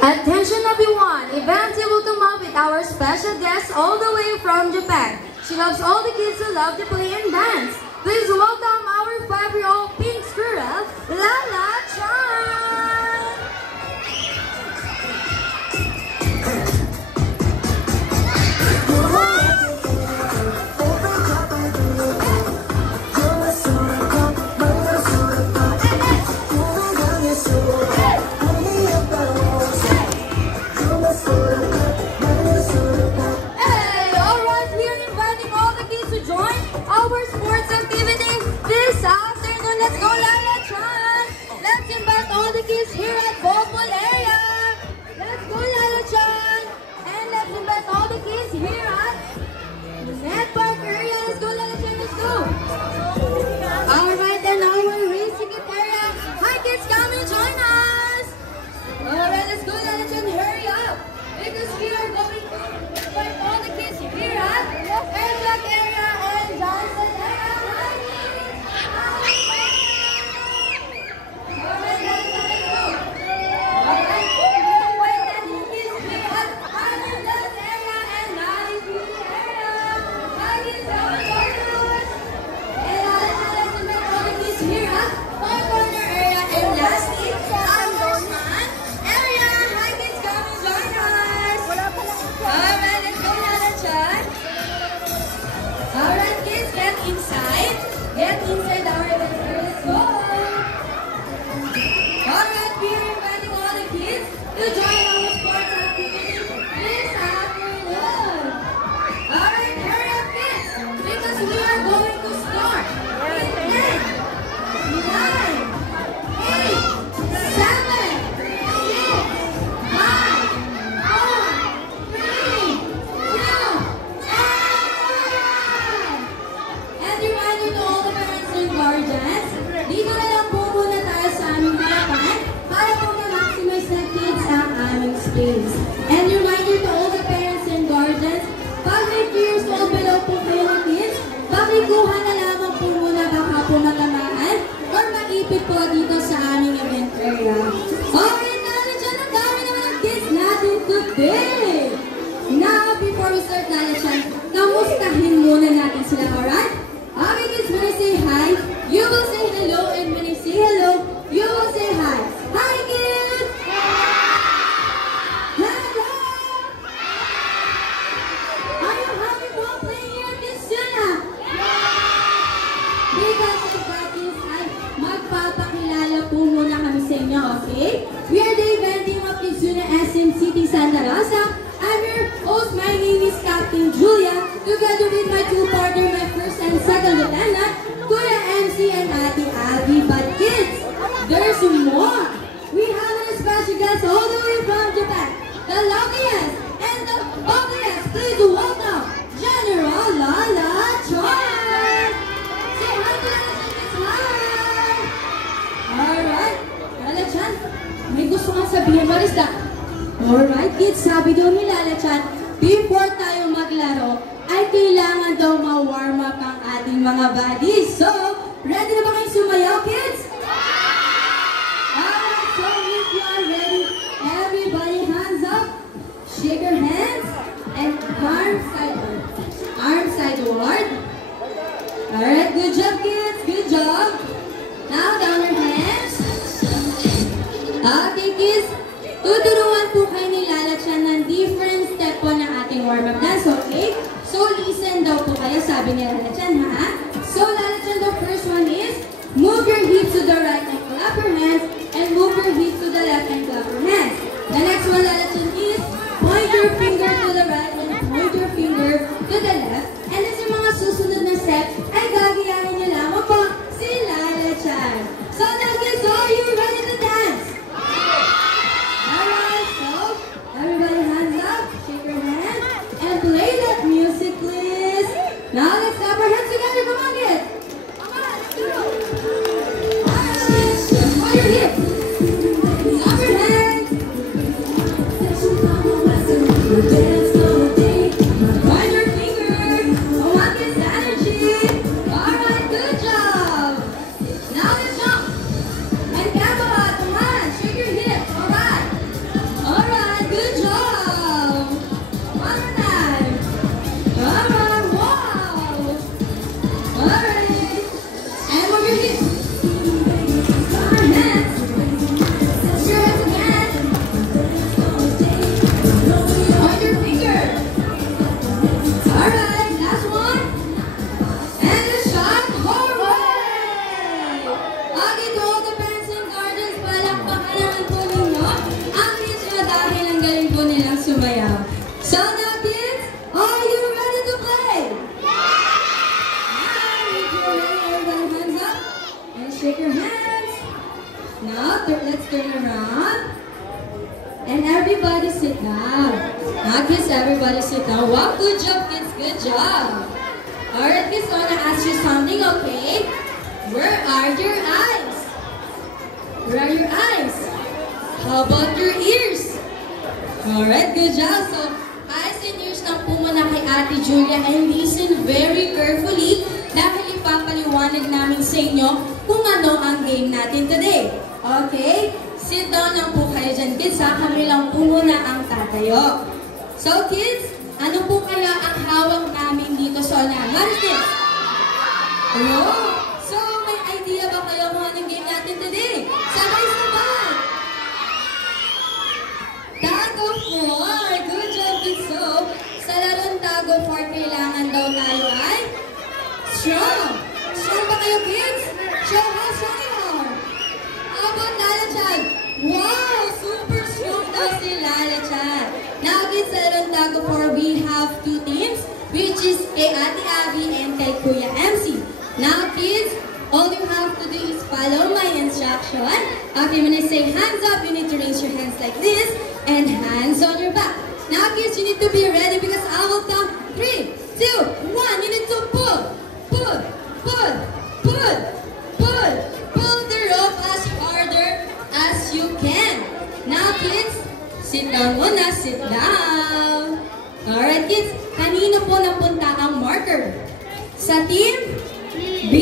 Attention everyone, Evanti will come up with our special guest all the way from Japan. She loves all the kids who love to play and dance. Please welcome our 5-year-old pink squirrel, Lala Chan! Our sports activity this afternoon. Let's go, Lala Chan! Let's invite all the kids here at Bopol area. Let's go, Lala Chan! And let's invite all the kids here at Net Park area. Let's go, Lala Chan, let's go! Alright, and our racing area. Hi kids, come and join us! Alright, let's go, Lala Chan, hurry up! Because we are going to invite all the kids here at Airlock area and Johnson area. Get inside our event area. Let's go! Alright, we are inviting all the kids to join our sports activity this afternoon. Alright, hurry up kids, because we are going to start in 10, 9, 8, 7, 6, 5, 4, 3, 2, and reminder to all the parents and guardians, dito na lang po muna tayo sa aming harapan para po ma-maximize na kids ang aming space. And reminder to all the parents and guardians, pag may 3 years old below po kayo ng kids, pakikuha na lamang po muna baka po matamaan or maipit po dito sa aming event area. Okay, Lala Chan, ang dami naman ang kids natin today! Now, before we start, Lala Chan, kamustahin muna natin sila, alright? Okay kids, when I say hi, you will say hello, and when I say hello, you will say hi. Hi kids! Hello! Are you having fun playing here at Kizuna? Because of that kids, ay magpapakilala po muna kami sa inyo, okay? We are the event team of Kizuna SM City Santa Rosa. I'm your host, my name is Captain Julia, together with my two partners, my first and second lieutenant, Kuya MC and Ate Abby. But kids, there's more! We have a special guest all the way from Japan, the loveliest and the ugliest. Please welcome General Lala Chan! Say hi to Lala Chan, kids! Hi! Alright, Lala Chan, may gusto kang sabihin. What is that? Alright kids, sabi daw ni Lala Chan, before tayo maglaro, ay kailangan daw ma-warm up ang ating mga bodies. So, ready na ba kayong sumayaw, kids? Alright, so if you are ready, everybody hands up, shake your hands, and arms sideward. Arms sideward. Alright, good job kids, good job. Now, down your hands. Okay kids, tuturuan po kayo ni Lala Chan ng different step po ng ating warm-up dance, okay? So, listen daw po kayo, sabi ni Lala Chan, ha? So, Lala Chan, the first one is, move your hips to the right and clap your hands, and move your hips to the left and clap your hands. The next one, Lala Chan, is, point your finger to the right and point your finger to the left. And as yung mga susunod na step, ay gagayahin niyo lamang po si Lala Chan. So, now kids, are you ready to dance? Alright, so, everybody hands up, shake your hands, and play that music, please. Now, let's clap our hands together. Come on, kids. Come on, let's go. Alright, while you're here, turn around. And everybody sit down. Now, kids, everybody sit down. Wow, good job, kids. Good job. Alright, kids, I want to ask you something, okay? Where are your eyes? Where are your eyes? How about your ears? Alright, good job. So, eyes and ears lang po muna kay Ate Julia and listen very carefully dahil ipapaliwanag namin sa inyo kung ano ang game natin today. Okay? Sit down lang po kayo dyan, kids, ha? Kami lang po muna ang tatayo. So, kids, ano po kaya ang hawak namin dito sa unahan? What is this? Oh! So, may idea ba kayo kung anong game natin today? Sabay-sabay! Tag of war! Good job, kids! So, sa larong tag of war, kailangan daw tayo ay strong! Strong ba kayo, kids? Strong, how strong you are? How about Lala Chan? Wow! Super strong daw si Lala Chan! Now, kids, sa larong tag of war, we have two teams, which is kay Ate Abby and kay Kuya MC. Now, kids, all you have to do is follow my instruction. Okay, when I say hands up, you need to raise your hands like this and hands on your back. Now, kids, you need to be ready because I will count 3, 2, 1. You need to pull, pull, pull, pull, pull. Pull the rope as harder as you can. Now, kids, sit down muna, sit down. Alright, kids, kanino po napunta ang marker? Sa team B.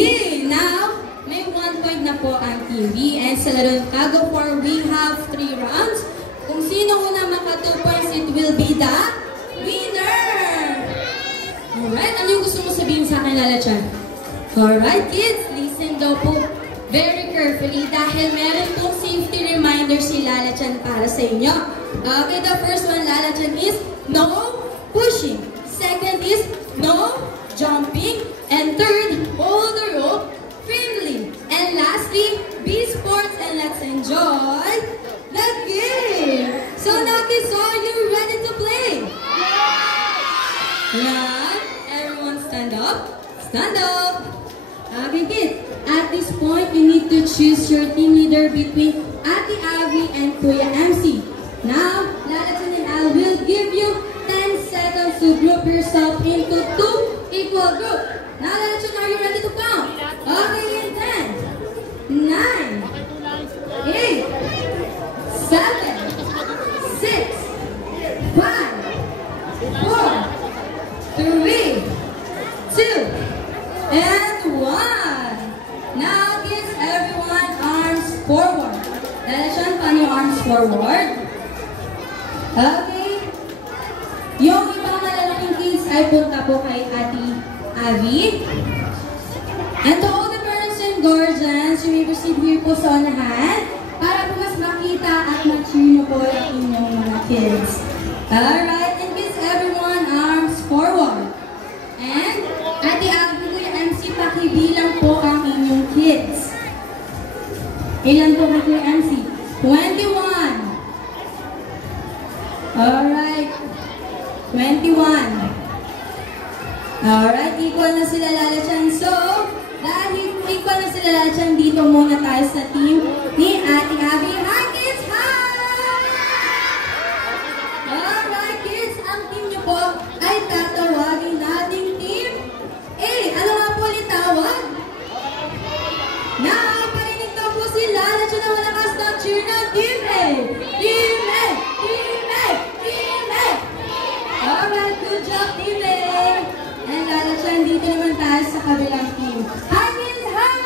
Now, may 1 point na po ang Team B. And sa larong tag of war, we have 3 rounds. Kung sino una maka 2 points, it will be the winner! Alright, ano yung gusto mo sabihin sa akin, Lala Chan? Alright, kids, listen daw po very carefully dahil meron pong safety reminder si Lala Chan para sa inyo. Okay, the first one, Lala Chan, is no pushing. Second is no jumping. And third, hold the rope firmly. And lastly, be sports and let's enjoy the game. So now, kids, are you ready to play? Yeah. Everyone stand up. Stand up. Okay, kids. At this point, you need to choose your team leader between Ate Abby and Kuya MC. Now, Lala Chan and I will give you 10 seconds to group yourself into 2 equal groups. Now, Lala Chan, are you ready to count? Okay, in 10, 9, 8, 7, 6, 5, 4, 3, 2, and 1. Now, kids, everyone, arms forward. Lala Chan, paano yung arms forward? Okay. Yung ibang malalaking kids ay punta po kay Ate Abby. And to all the parents and guardians, you may proceed here po sa unahan para po mas makita at ma-cheer nyo po yung inyong mga kids. Alright, and kids, everyone, arms forward. And Ate Abby, Kuya MC, pakibilang po ang inyong kids. Ilan po kay Kuya MC? 21. Alright. 21. Alright, equal na sila, Lala Chan. So, dahil equal na sila, Lala Chan, dito muna tayo sa team ni Ate Abby. Hi, kids! Hi! Alright, kids, ang team niyo po ay tatawagin nating team A. Ano nga po ulit tawag? Now, parinig na po si Lala Chan na malakas na cheer ng team A. Team A! Team A! Team A! Alright, good job, team A! And Lala Chan, dito naman tayo sa kabilang team. Hi, kids! Hi!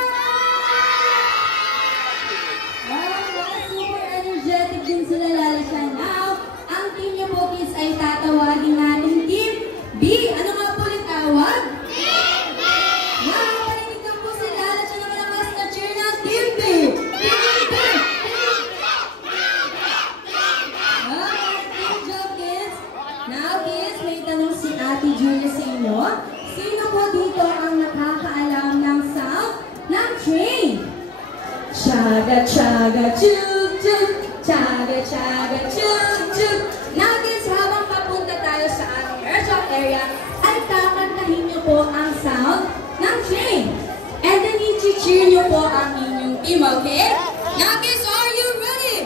Alright, super energetic din sila, Lala Chan. Now, ang team niyo po, kids, ay tatawagin natin team B. Ano nga po ulit tawag? Team B! Now, parinig na po si Lala Chan na malakas na cheer ng team B. Team B! Alright, good job, kids. Now, kids, may tanong si Ate Julia sa inyo. Sino po dito ang nakakaalam ng sound ng train? Chaga, chaga, chug, chug. Chaga, chaga, chug, chug. Now, kids, habang papunta tayo sa ating workshop area, ay kakantahin niyo po ang sound ng train. And then, i-cheer niyo po ang inyong team, okay? Now, kids, are you ready?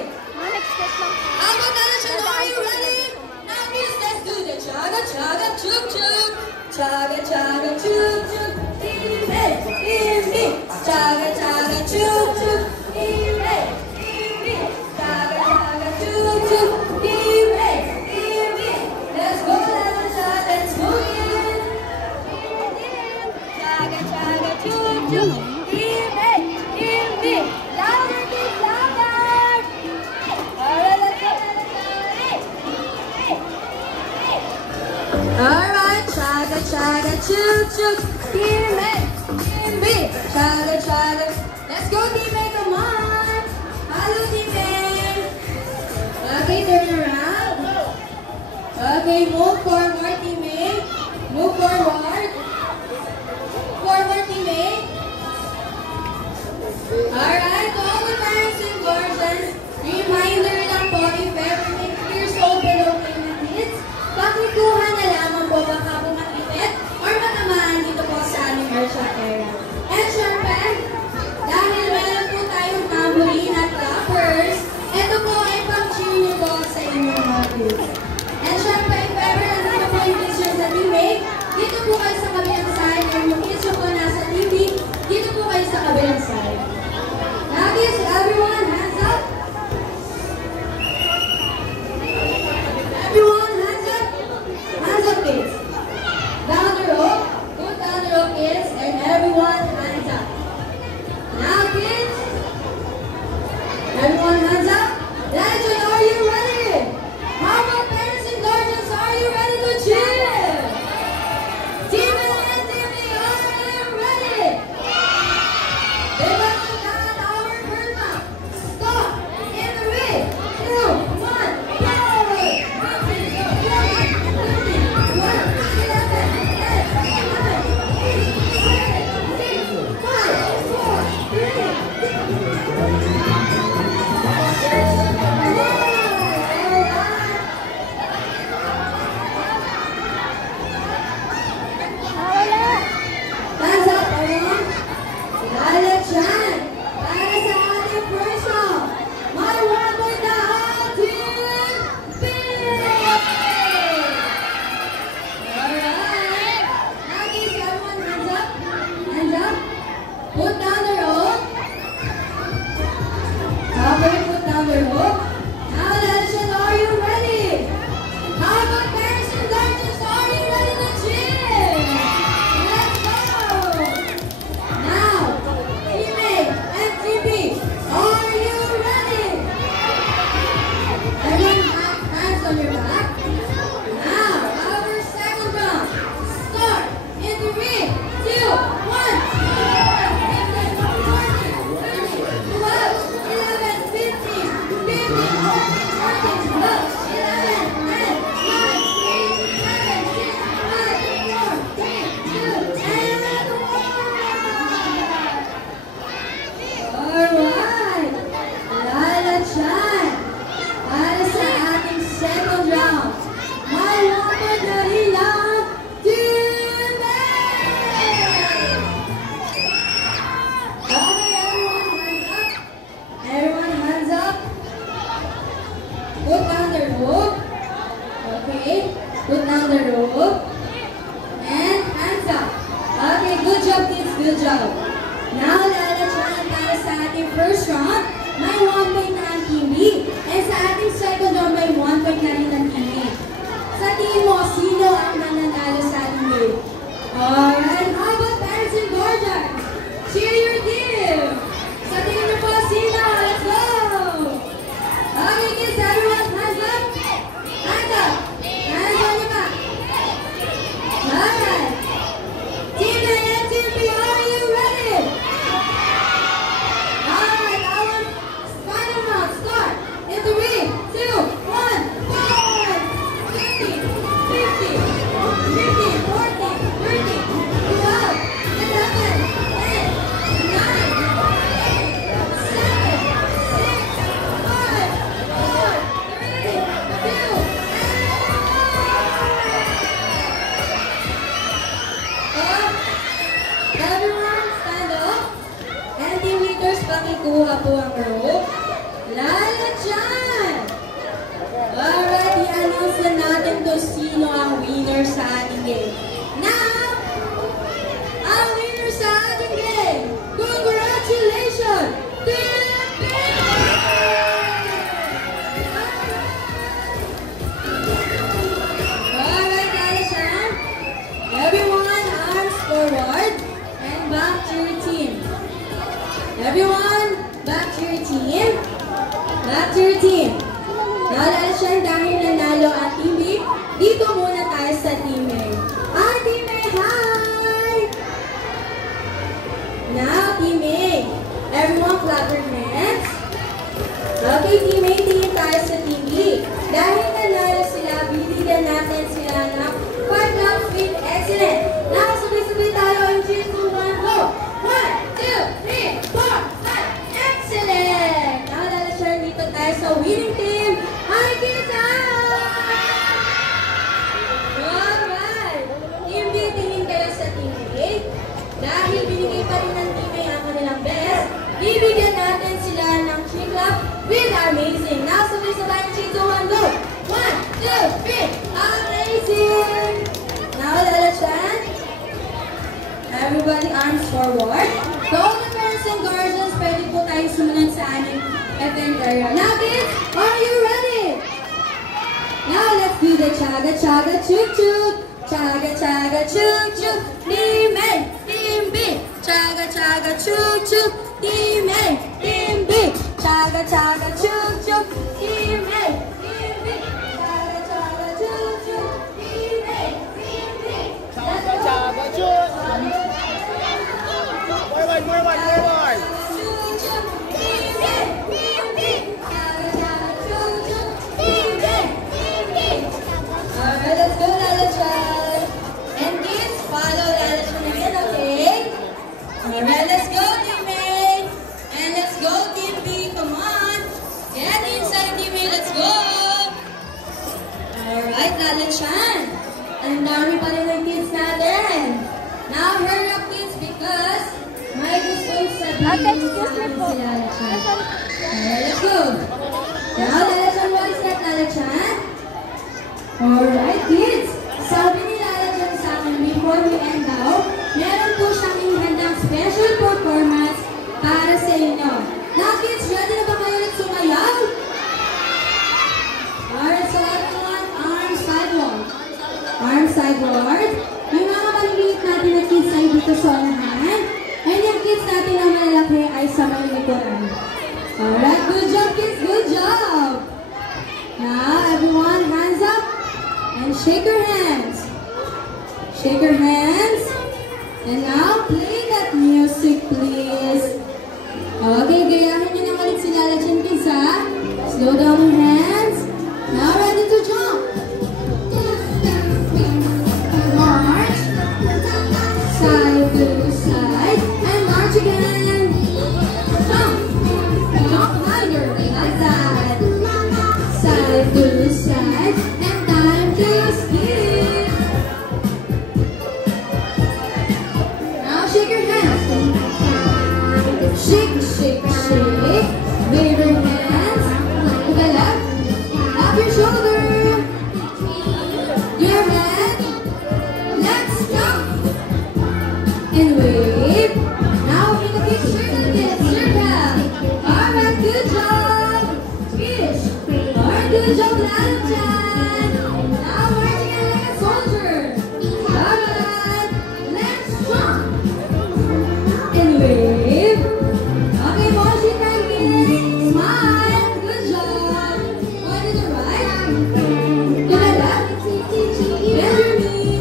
chaga, chug, chug. Team A, Team B. Chaga, chaga. Let's go, Team A, come on. Hello, Team A. Okay, turn around. Okay, move forward, Team A. Move forward. Forward, Team A. Alright, to all the parents and guardians, reminder lang po, if ever may years old below kayo na kids, pakikuha na lamang po baka po matipid or matamaan dito po sa aming Earthshot area. And syempre, dahil meron po tayong tambourine at clappers, ito po ay pang-cheer nyo po sa inyong mga kids. And syempre, if ever nandito po yung kids sa teammate, dito po kayo sa kabilang side, or yung kids po nasa TV, dito po kayo sa kabilang side. Now kids, everyone, hands up. Everyone, hands up. Hands up, kids. Down the row. Go down the row, kids. And everyone, hands up. Now, kids. Everyone, hands up. Legend, are you ready? How about parents and guardians? Are you ready to cheer? Team A and Team B, are you ready? They're going to count our curtain. Stop. In 3, 2, 1, go! Hands up, everyone. Lala Chan, para sa ating first round. May 1 point na ang Team B! Alright. Now, kids, everyone, hands up. Hands up. Put down the rope. Okay, put down the rope. Now, Lala Chan, are you ready? How about parents and guardians? Are you ready to cheer? Let's go! Now, Team A and Team B, are you ready? Everyone, hands on your back. Now, our second round. Start in 3, 2, 1. 'Alright! Lala Chan, para sa ating second round, may 1 point na rin ang Team A! Okay, everyone, hands up. Everyone, hands up. Put down the rope. Okay, put down the rope. And hands up. Okay, good job, kids, good job. Now, Lala Chan, para sa ating first round, may 1 point na ang Team B. And sa ating second round, may 1 point na rin ang Team A. Sa tingin mo, sino ang mananalo sa ating game? Alright, how about parents and guardians? Cheer your team! Sa tingin mo po, sino? Let's go! Okay, kids, everyone, hands up! Hands up! Hands on your back! Alright! Team A and Team B, are you ready? Alright, our final round, start in 3, 2, 1, 5, 50, 50, 50, 40, 30, 12, 11, 10, 9, 7, 6, 5, 4, 3, 2, everyone, stand up. And team leaders, pakikuha po ang rope. Lala Chan! Alright, i-announce na natin kung sino ang winner sa ating game. Now, ang winner sa ating game, congratulations! Team B! Alright, Lala Chan. Everyone, arms forward and back to your team. Everyone, back to your team. forward. To all the parents and guardians, pwede po tayo sumunod sa aming event area. Now kids, are you ready? Now let's do the chaga chaga chuk chuk. Chaga chaga chuk chuk. Team A, Team B. Chaga chaga chuk chuk. Team A, Team B. Chaga chaga chuk chuk. Team A, Team B. Chaga chaga chuk chuk. Team A, Team B. Chaga chaga chuk. Forward. Team A, Team B. Chaga chaga chuk chuk. Team A, Team B. Alright, let's go, Lala Chan. And kids, follow Lala Chan again, okay? Alright, let's go, Team A. And let's go, Team B. Come on. Get inside, Team A. Let's go. Alright, Lala Chan. Ang dami pa rin ng kids natin. Now, hurry up, kids, because may gusto sabihin si Lala Chan. Alright, let's go. Now, Lala Chan, what is that, Lala Chan? Alright, kids. Sabi ni Lala Chan sa akin, before we end out, meron po siyang ihandang special performance para sa inyo. Now, kids, ready na ba kayo nagsumayaw? Alright, so everyone, arms sideward. Arms sideward. Yung mga maliliit natin na kids ay dito sa unahan. And yung kids natin na malalaki ay sa may likuran. Alright, good job, kids, good job. Now, everyone, hands up. And shake your hands. Shake your hands. And now, play that music, please. Okay, gayahin nyo na ulit si Lala Chan, kids, ha? Slow down your hands. Now, ready to jump. March. Side to side. And march again. Jump. Jump higher, like that. Side to side. Now shake your hands. Shake, shake, shake. Wave your hands to the left. Up your shoulder. Your head. Let's jump. And wave. Now make a big circle, kids. Circle. Alright, good job. Fish. Alright, good job, Lala Chan. Now marching in like a soldier. Alright. Let's jump. And wave. Okay, motion time, kids. Smile. Good job. Go to the right. To the left. Bend your knee.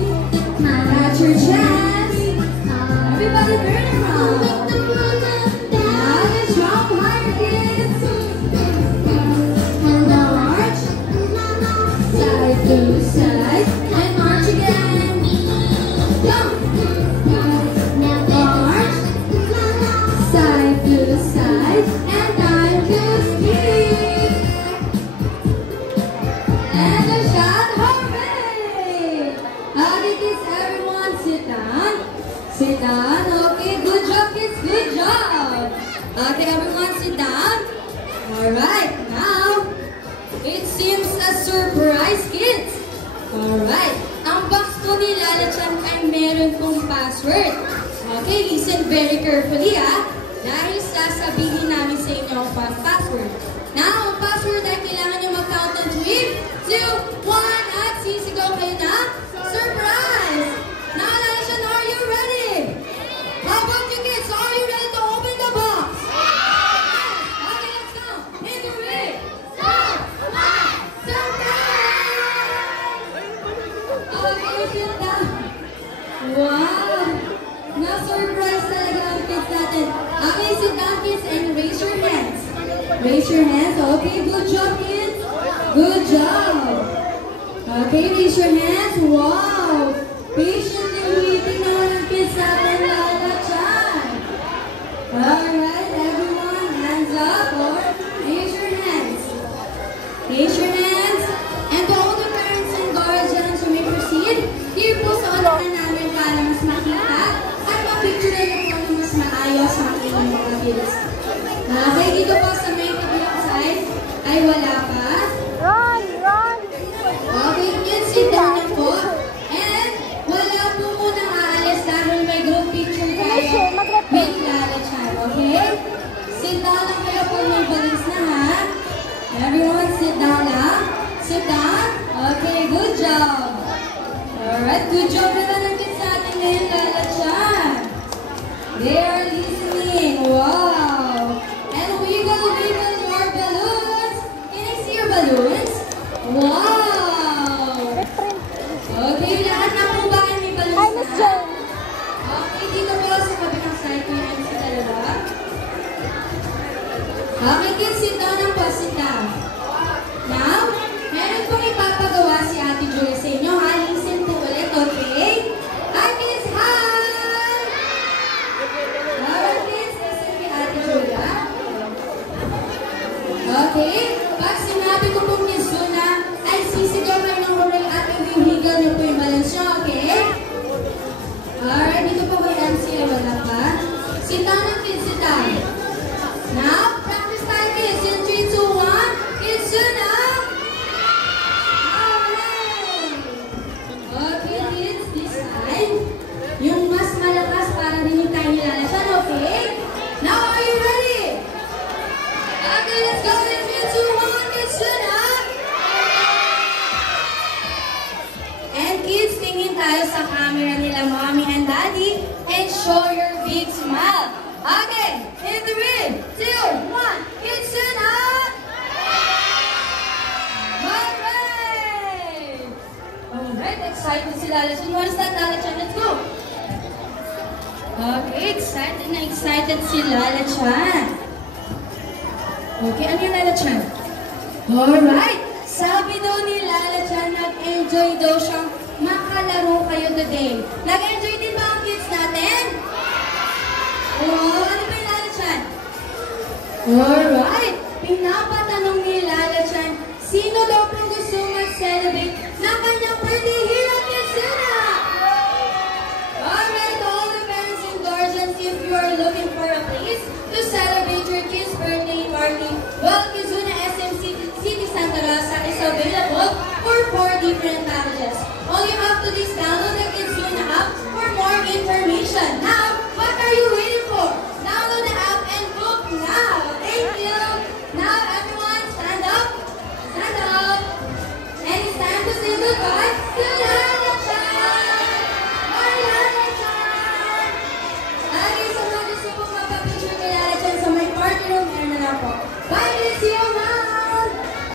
Touch your chest. Everybody turn around. Now let's jump higher, kids. And march. Side to side. And march again. Jump. March. Side to side. And time to speed. And a shot, hooray! Okay, kids, everyone sit down. Sit down. Okay, good job, kids, good job. Okay, everyone sit down. Alright, now, it seems a surprise, kids. Alright, ang box po ni Lala Chan ay meron pong password. Okay, listen very carefully, dahil sasabihin namin sa inyo ang password. Now, ang password ay kailangan nyo mag-count ng 3, 2, 1, at sisigaw kayo na surprise! Now, Lala Chan, are you ready? How about you kids? Are you ready to open the box? Okay, let's go. In 3, 2, 1, surprise! Okay, sit down. Wow! Na-surprise talaga ang kids natin. Okay, sit down, kids, and raise your hands. Raise your hands. Okay, good job, kids. Good job. Okay, raise your hands. Wow! Patiently waiting naman ang kids natin, Lala Chan. Alright, everyone, hands up or raise your hands. Raise your hands. And to all the parents and guardians who may proceed, here po sa unahan namin para mas makita at mapicture na po ng mas maayos sa ating mga kids. Okay, dito po sa may kabilang side ay wala pa. Okay, kids, sit down na po. And Good job naman ang kids natin ngayon, Lala Chan. They are listening. Wow. And wiggle, wiggle more balloons. Can I see your balloons? Wow. Okay, lahat na po ba ay may balloons na? Okay, dito po sa kabilang side ko yung MC dalawa. Okay, kids, sit down ang po, sit down. Now, meron pong ipapagawa si Ate Julia sa inyo. Ha? Listen po ulit, okay? Hi, kids! Hi! Alright, kids, listen kay Ate Julia. Okay? Pag sinabi ko pong Miss Zuna, ay sisigaw kayo ng oral at iwihigal niyo po yung balance nyo, okay? Alright, dito po kay MC, wala pa. Sit down ang kids, sit down. Now, practice time, kids. In 3, 2, 1, kids, Zuna! Okay, kids, this time, yung mas malakas para din tayo nilalasyan, okay? Now, are you ready? Okay, let's go. In 3, 2, 1, kids, Zuna! And kids, tingin tayo sa camera nila, mommy and daddy, and show your big smile. Okay, in 3, 2, 1, kids, Zuna! Alright, excited si Lala Chan. You wanna start, Lala Chan? Let's go! Okay, excited na excited si Lala Chan. Okay, ano yung Lala Chan? Alright, sabi daw ni Lala Chan, nag-enjoy daw siyang makalaro kayo today. Nag-enjoy din ba ang kids natin? Oh, ano ba yung Lala Chan? Alright,